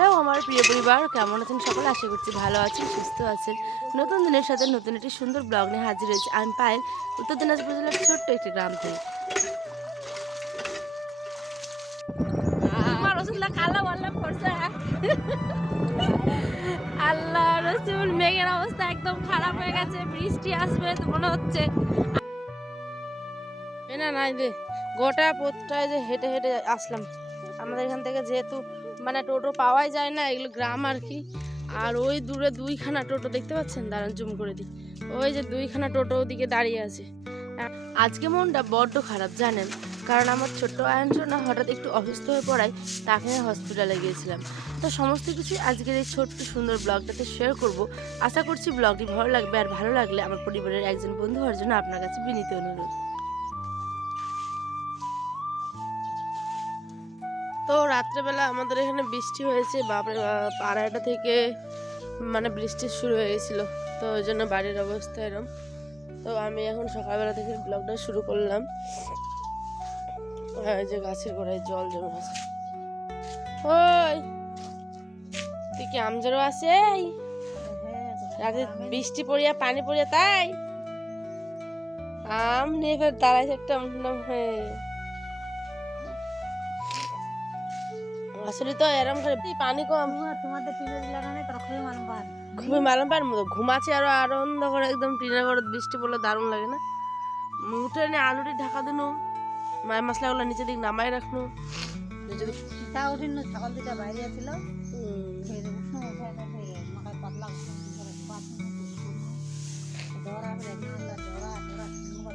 Hello, আমার প্রিয় পরিবার, কেমন আছেন সকলে? আশা করছি ভালো আছেন, সুস্থ আছেন। নতুন দিনের সাথে নতুন একটি সুন্দর ব্লগ নিয়ে হাজির হয়েছে। আমি পায়েল উত্তর দিনাজপুর জেলার ছোট্ট একটি গ্রাম থেকে। পড়ছে আল্লাহ রসুল, মেঘের অবস্থা একদম খারাপ হয়ে গেছে, বৃষ্টি আসবে, তো মনে হচ্ছে। না রে গোটা পথটায় যে হেঁটে হেঁটে আসলাম। আমাদের এখান থেকে যেহেতু মানে টোটো পাওয়াই যায় না, এগুলো গ্রাম আর কি। আর ওই দূরে দুইখানা টোটো, দেখতে পাচ্ছেন? দাঁড়ান, জুম করে দিই। ওই যে দুইখানা টোটো ওদিকে দাঁড়িয়ে আছে। আজকে মনটা বড্ড খারাপ, জানেন? কারণ আমার ছোট্ট আয়নসোনা হঠাৎ একটু অসুস্থ হয়ে পড়ায়, তাকে হসপিটালে গিয়েছিলাম। তো সমস্ত কিছু আজকের এই ছোট্ট সুন্দর ব্লগটাতে শেয়ার করব। আশা করছি ব্লগটি ভালো লাগবে, আর ভালো লাগলে আমার পরিবারের একজন বন্ধু হওয়ার জন্য আপনার কাছে বিনীত অনুরোধ। তো রাত্রেবেলা আমাদের এখানে বৃষ্টি হয়েছে বাপরে বাপ, আড়াইটা থেকে মানে বৃষ্টি শুরু হয়ে গেছিল তো ওই জন্য বাড়ির অবস্থা এরম। তো আমি এখন সকালবেলা থেকে ব্লগটা শুরু করলাম। যে গাছের গোড়ায় জল জমে আছে। ওই তুই কি আমজারও আছে রাতে বৃষ্টি পড়িয়া পানি পড়িয়া তাই? আম নিয়ে দাঁড়াইছে একটা হয়ে। আসলে তো এরম করে পানি কম। তোমাদের টিনের লাগানে তোর খুবই মালুম পান খুবই মালুম পার মতো। ঘুমাচ্ছি আরও আনন্দ করে একদম টিনের ঘরে বৃষ্টি পড়লে দারুণ লাগে না? উঠে এনে আলুটি ঢাকা দিনো মায় মশলাগুলো নিচে দিক নামাই রাখনো। তা উঠিন সকাল থেকে বাইরে ছিল।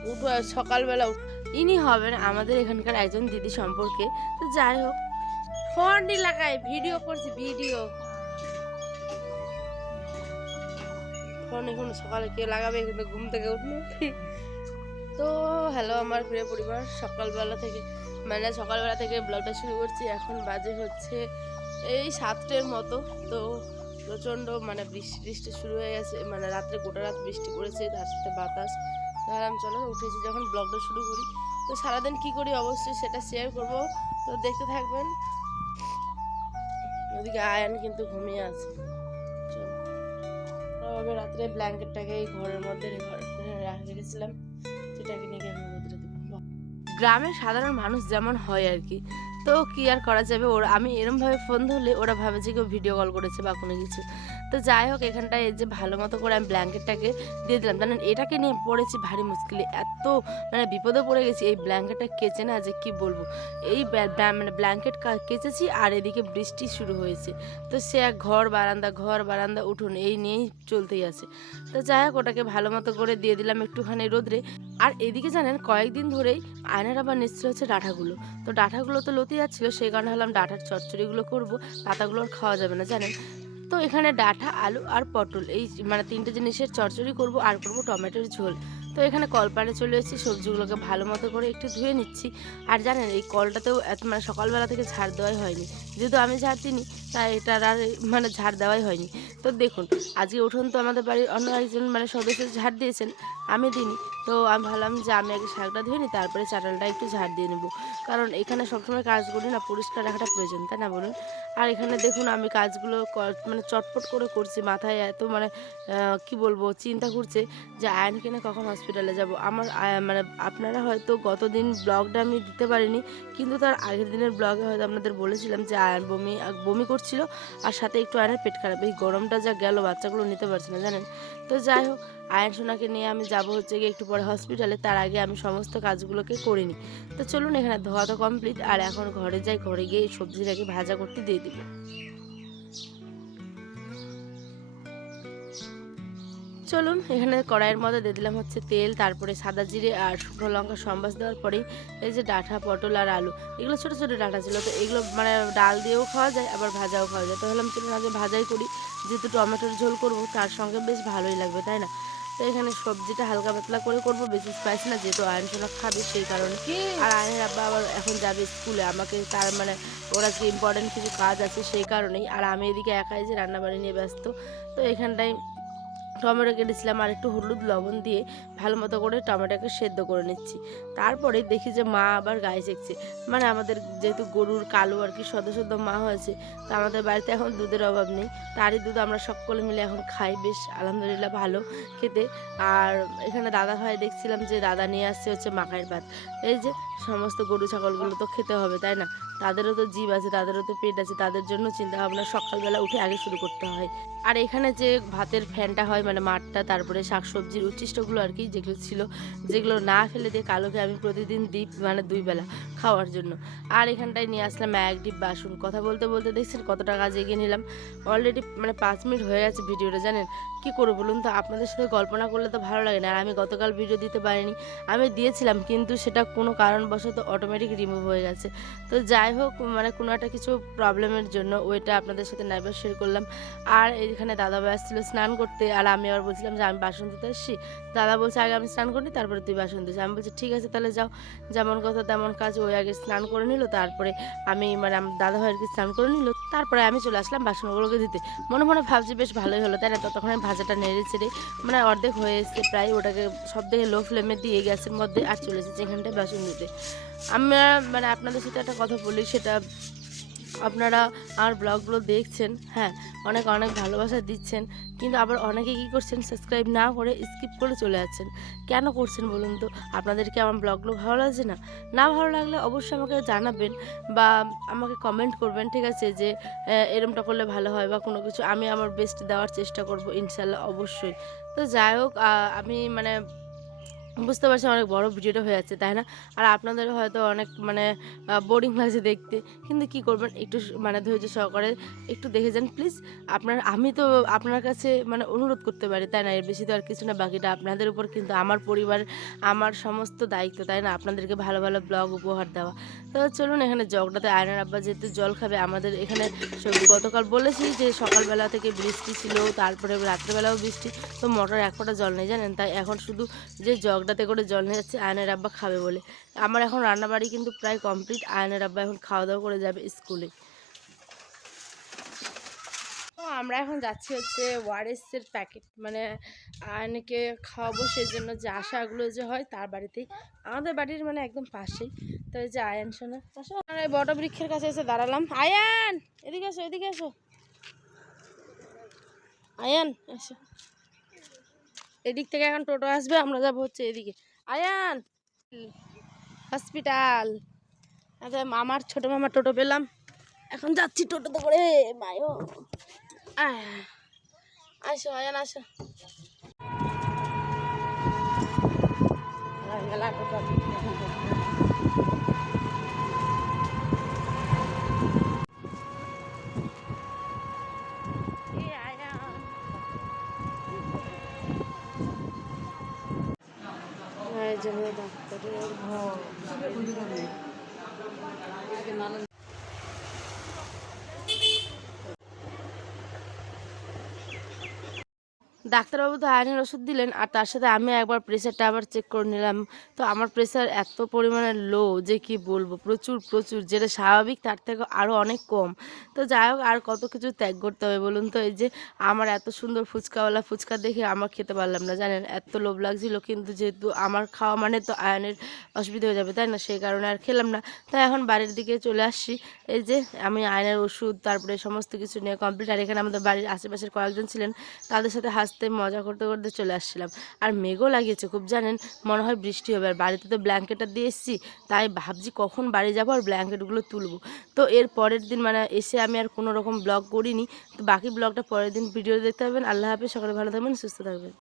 উঠে সকালবেলা উঠ- ইনি হবেন আমাদের এখানকার একজন দিদি সম্পর্কে। তো যাই হোক ফোন লাগাই, ভিডিও করছি, ভিডিও। ফোন এখন সকালে কে লাগাবে কিন্তু ঘুম থেকে উঠল। তো হ্যালো আমার প্রিয় পরিবার, সকালবেলা থেকে মানে সকালবেলা থেকে ব্লগটা শুরু করছি, এখন বাজে হচ্ছে এই সাতটের মতো। তো প্রচণ্ড মানে বৃষ্টি বৃষ্টি শুরু হয়ে গেছে মানে রাত্রে গোটা রাত বৃষ্টি পড়েছে তার সাথে বাতাস ভাবলাম চলো, উঠেছি যখন ব্লগটা শুরু করি। তো সারাদিন কি করি অবশ্যই সেটা শেয়ার করব। তো দেখতে থাকবেন। ওদিকে আয়ান কিন্তু ঘুমিয়ে আছে। তবে রাত্রে ব্ল্যাঙ্কেটটাকে এই ঘরের মধ্যে রে- ঘরে রেখে গেছিলাম। সেটাকে নিয়ে আমি গ্রামের সাধারণ মানুষ যেমন হয় আর কি। তো কি আর করা যাবে? ওরা আমি এরমভাবে ফোন ধরলে ওরা ভাবে যে কেউ ভিডিও কল করেছে বা কোনো কিছু। তো যাই হোক, এখানটায় যে ভালো মতো করে আমি ব্ল্যাঙ্কেটটাকে দিয়ে দিলাম। জানেন, এটাকে নিয়ে পড়েছি ভারী মুশকিলে। এত মানে বিপদে পড়ে গেছি, এই ব্ল্যাঙ্কেটটা কেচে না যে কি বলব? এই মানে ব্ল্যাঙ্কেট কেচেছি আর এদিকে বৃষ্টি শুরু হয়েছে। তো সে এক ঘর বারান্দা ঘর বারান্দা, উঠুন, এই নিয়েই চলতেই আছে। তো যাই হোক, ওটাকে ভালো মতো করে দিয়ে দিলাম একটুখানি রোদ্রে। আর এদিকে জানেন, কয়েকদিন ধরেই আয়নার আবার নিশ্চয় হচ্ছে ডাঁটাগুলো। তো ডাঁটাগুলো তো লতে যাচ্ছিল, সেই কারণে হলাম ডাঁটার চচ্চড়িগুলো করব, পাতাগুলো আর খাওয়া যাবে না, জানেন? তো এখানে ডাঁটা, আলু আর পটল। এই মানে তিনটে জিনিসের চচ্চড়ি করব আর করব টমেটোর ঝোল। তো এখানে কলপাড়ে চলে এসেছি, সবজিগুলোকে ভালো মতো করে একটু ধুয়ে নিচ্ছি। আর জানেন, এই কলটাতেও এত মানে সকালবেলা থেকে ঝাড় দেওয়াই হয়নি। যেহেতু আমি ঝাড় দিইনি, তাই এটার আর মানে ঝাড় দেওয়াই হয়নি। তো দেখুন, আজকে উঠোন তো আমাদের বাড়ির অন্য একজন মানে সদস্য ঝাড় দিয়েছেন, আমি দিইনি। তো আমি ভাবলাম যে আমি আগে শাকটা ধুয়ে নিই, তারপরে চাটালটা একটু ঝাড় দিয়ে নেব। কারণ এখানে সবসময় কাজ করি না পরিষ্কার রাখাটা প্রয়োজন, তাই না বলুন? আর এখানে দেখুন আমি কাজগুলো মানে চটপট করে করছি, মাথায় এত মানে কি বলব, চিন্তা করছে যে আয়ন কিনে কখন হসপিটালে যাব। আমার মানে আপনারা হয়তো গতদিন ব্লগটা আমি দিতে পারিনি, কিন্তু তার আগের দিনের ব্লগে হয়তো আপনাদের বলেছিলাম যে আয়ন বমি বমি করছিল, আর সাথে একটু আয়নের পেট খারাপ। এই গরমটা যা গেল, বাচ্চাগুলো নিতে পারছে না, জানেন? তো যাই হোক আয়ন সোনাকে নিয়ে আমি যাব হচ্ছে গিয়ে একটু পরে হসপিটালে, তার আগে আমি সমস্ত কাজগুলোকে করে নিই। তো চলুন, এখানে ধোয়া তো কমপ্লিট আর এখন ঘরে যাই, ঘরে গিয়ে সবজিটাকে ভাজা করতে দিয়ে দিব। চলুন, এখানে কড়াইয়ের মধ্যে দিয়ে দিলাম হচ্ছে তেল, তারপরে সাদা জিরে আর শুকনো লঙ্কা সম্বাস দেওয়ার পরেই এই যে ডাঁটা, পটল আর আলু। এগুলো ছোটো ছোটো ডাঁটা ছিল, তো এগুলো মানে ডাল দিয়েও খাওয়া যায়, আবার ভাজাও খাওয়া যায়। তো ভাবলাম চলুন আগে ভাজাই করি, যেহেতু টমেটোর ঝোল করব, তার সঙ্গে বেশ ভালোই লাগবে, তাই না? তো এখানে সবজিটা হালকা পাতলা করে করব বেশি স্পাইস না যেহেতু আয়ন সোনা খাবে সেই কারণে। আর আয়নের আব্বা আবার এখন যাবে স্কুলে আমাকে তার মানে ওরা আজকে ইম্পর্টেন্ট কিছু কাজ আছে সেই কারণেই। আর আমি এদিকে একাই যে রান্নাবাড়ি নিয়ে ব্যস্ত তো এখানটায় টমেটো কেটেছিলাম আর একটু হলুদ লবণ দিয়ে ভালো মতো করে টমেটোকে সেদ্ধ করে নিচ্ছি। তারপরে দেখি যে মা আবার গায়ে চেকছে। মানে আমাদের যেহেতু গরুর কালো আর কি সদ্য সদ্য মা হয়েছে, তো আমাদের বাড়িতে এখন দুধের অভাব নেই। তারই দুধ আমরা সকলে মিলে এখন খাই, বেশ আলহামদুলিল্লাহ ভালো খেতে। আর এখানে দাদা ভাই দেখছিলাম যে দাদা নিয়ে আসছে হচ্ছে মাখাইয়ের ভাত। এই যে সমস্ত গরু ছাগলগুলো তো খেতে হবে, তাই না? তাদেরও তো জীব আছে, তাদেরও তো পেট আছে, তাদের জন্য চিন্তা ভাবনা সকালবেলা উঠে আগে শুরু করতে হয়। আর এখানে যে ভাতের ফ্যানটা হয় মানে মাঠটা, তারপরে শাকসবজির উচ্ছিষ্টগুলো আর কি যেগুলো ছিল, যেগুলো না ফেলে দিয়ে কালোকে আমি প্রতিদিন দিই মানে দুই বেলা খাওয়ার জন্য। আর এখানটায় নিয়ে আসলাম এক ডিপ বাসন। কথা বলতে বলতে দেখছেন কতটা কাজ এগিয়ে নিলাম। অলরেডি মানে পাঁচ মিনিট হয়ে গেছে ভিডিওটা, জানেন? কি করব বলুন তো? আপনাদের সাথে গল্প না করলে তো ভালো লাগে না। আর আমি গতকাল ভিডিও দিতে পারিনি। আমি দিয়েছিলাম, কিন্তু সেটা কোনো কারণবশত অটোমেটিক রিমুভ হয়ে গেছে। তো যাই হোক মানে কোনো একটা কিছু প্রবলেমের জন্য ওইটা আপনাদের সাথে নাইবার শেয়ার করলাম। আর এখানে দাদা ভাই আসছিল স্নান করতে, আর আমি আবার বলছিলাম যে আমি বাসন ধুতে এসেছি দাদা বলছে, আগে আমি স্নান করি তারপরে তুই বাসন ধুস। আমি বলছি, ঠিক আছে, তাহলে যাও। যেমন কথা তেমন কাজ, ওই আগে স্নান করে নিল, তারপরে আমি মানে দাদা ভাইয়েরকে স্নান করে নিল। তারপরে আমি চলে আসলাম বাসনগুলোকে দিতে মনে মনে ভাবছি, বেশ ভালোই হলো। তাই না? ততক্ষণ আমি ভাজাটা নেড়ে ছেড়ে মানে অর্ধেক হয়ে এসছে প্রায়, ওটাকে সব থেকে লো ফ্লেমে দিয়ে গ্যাসের মধ্যে আর চলে এসেছে এখানটায় বাসন দিতে আমরা মানে আপনাদের সাথে একটা কথা বলি, সেটা আপনারা আমার ব্লগগুলো দেখছেন হ্যাঁ অনেক অনেক ভালোবাসা দিচ্ছেন, কিন্তু আবার অনেকে কী করছেন সাবস্ক্রাইব না করে স্কিপ করে চলে যাচ্ছেন। কেন করছেন বলুন তো? আপনাদেরকে আমার ব্লগগুলো ভালো লাগছে না? না ভালো লাগলে অবশ্যই আমাকে জানাবেন বা আমাকে কমেন্ট করবেন, ঠিক আছে, যে এরমটা করলে ভালো হয় বা কোনো কিছু। আমি আমার বেস্ট দেওয়ার চেষ্টা করব, ইনশাল্লাহ, অবশ্যই। তো যাই হোক আমি মানে বুঝতে পারছি অনেক বড় ভিডিওটা হয়ে যাচ্ছে, তাই না? আর আপনাদের হয়তো অনেক মানে বোরিং লাগছে দেখতে। কিন্তু কি করবেন? একটু মানে ধৈর্য সহকারে একটু দেখে যান প্লিজ আপনার, আমি তো আপনার কাছে মানে অনুরোধ করতে পারি, তাই না? এর বেশি তো আর কিছু না, বাকিটা আপনাদের উপর কিন্তু আমার পরিবার, আমার সমস্ত দায়িত্ব, তাই না? আপনাদেরকে ভালো ভালো ব্লগ উপহার দেওয়া। তো চলুন এখানে জগটাতে আয়নার আব্বা যেহেতু জল খাবে, আমাদের এখানে গতকাল বলেছি যে সকালবেলা থেকে বৃষ্টি ছিল, তারপরে রাত্রেবেলাও বৃষ্টি, তো মোটর এক ফোঁটা জল নেই, জানেন? তাই এখন শুধু যে জগটাতে করে জল নিয়ে যাচ্ছে, আয়নের আব্বা খাবে বলে। আমার এখন রান্নাবাড়ি কিন্তু প্রায় কমপ্লিট, আয়নের আব্বা এখন খাওয়া দাওয়া করে যাবে স্কুলে। আমরা এখন যাচ্ছি হচ্ছে ওয়ারেসের প্যাকেট মানে আয়নকে খাওয়াবো সেই জন্য যে আশাগুলো যে হয় তার বাড়িতেই আমাদের বাড়ির মানে একদম পাশেই। তো যে আয়ান শোনা। আমরা বট বৃক্ষের কাছে এসে দাঁড়ালাম। আয়ান! এদিকে এসো এদিকে এসো। আয়ান, এসো। এদিক থেকে এখন টোটো আসবে, আমরা যাব হচ্ছে এদিকে। আয়ান! হসপিটাল। আচ্ছা মামার, ছোট মামার টোটো পেলাম। এখন যাচ্ছি টোটোতে করে, মায়ো। আসো, আয়ান, আসো। এই ডাক্তারবাবু তো আয়নের ওষুধ দিলেন আর তার সাথে আমি একবার প্রেশারটা আবার চেক করে নিলাম। তো আমার প্রেশার এত পরিমাণে লো যে কি বলব? প্রচুর প্রচুর। যেটা স্বাভাবিক, তার থেকে আরও অনেক কম। তো যাই হোক, আর কত কিছু ত্যাগ করতে হবে বলুন তো? এই যে আমার এত সুন্দর ফুচকাওয়ালা ফুচকা দেখে আমার খেতে পারলাম না, জানেন? এত লোভ লাগছিল কিন্তু যেহেতু আমার খাওয়া মানে তো আয়নের অসুবিধা হয়ে যাবে, তাই না? সেই কারণে আর খেলাম না। তাই এখন বাড়ির দিকে চলে আসছি। এই যে আমি আয়নের ওষুধ, তারপরে সমস্ত কিছু নিয়ে কমপ্লিট আর এখানে আমাদের বাড়ির আশেপাশের কয়েকজন ছিলেন, তাদের সাথে হাসতে মজা করতে করতে চলে আসছিলাম। আর মেঘও লাগিয়েছে, খুব জানেন? মনে হয় বৃষ্টি হবে। আর বাড়িতে তো ব্ল্যাঙ্কেটটা দিয়ে এসেছি, তাই ভাবছি কখন বাড়ি যাব আর ব্ল্যাঙ্কেটগুলো তুলবো। তো এর পরের দিন মানে এসে আমি আর কোনো রকম ব্লগ করিনি। তো বাকি ব্লগটা পরের দিন ভিডিও দেখতে পাবেন। আল্লাহ হাফিজ, সকালে ভালো থাকবেন, সুস্থ থাকবেন।